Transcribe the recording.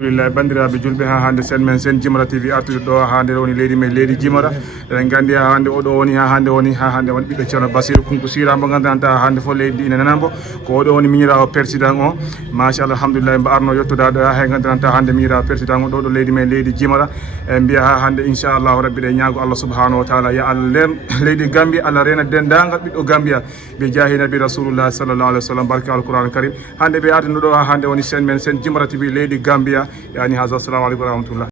alhamdulillah bandiraɓe julɓe ha hande sen men sen Jimara TV artude ɗo hande woni leydi men leydi Jimara eɗen gandi ha hande oɗo woni ha hande woni ɓiɗɗo ceerno Bassirou Kunku Sira mo gandanta hande fo leydi ina nananbo ko oɗo woni miñirawo président o machallah alhamdulillah mbo arno yettoda ɗo ha hay gandanta hande miñirawo président o ɗo ɗo leydi men leydi Jimara e mbiya ha hande inchallahu rabbi ɗe ñaago Allah subhanahu wa taala ya Allah len leydi Gambia Allah rena dendagal ɓiɗɗo Gambia ɓe jaahi nabi rasulullah sallallahu alaihi wasallam barka alquran karim hande ɓe arduno ɗo ha hande woni sen men sen Jimara TV leydi Gambia yani haza assalamu aleykum wa rahmatullah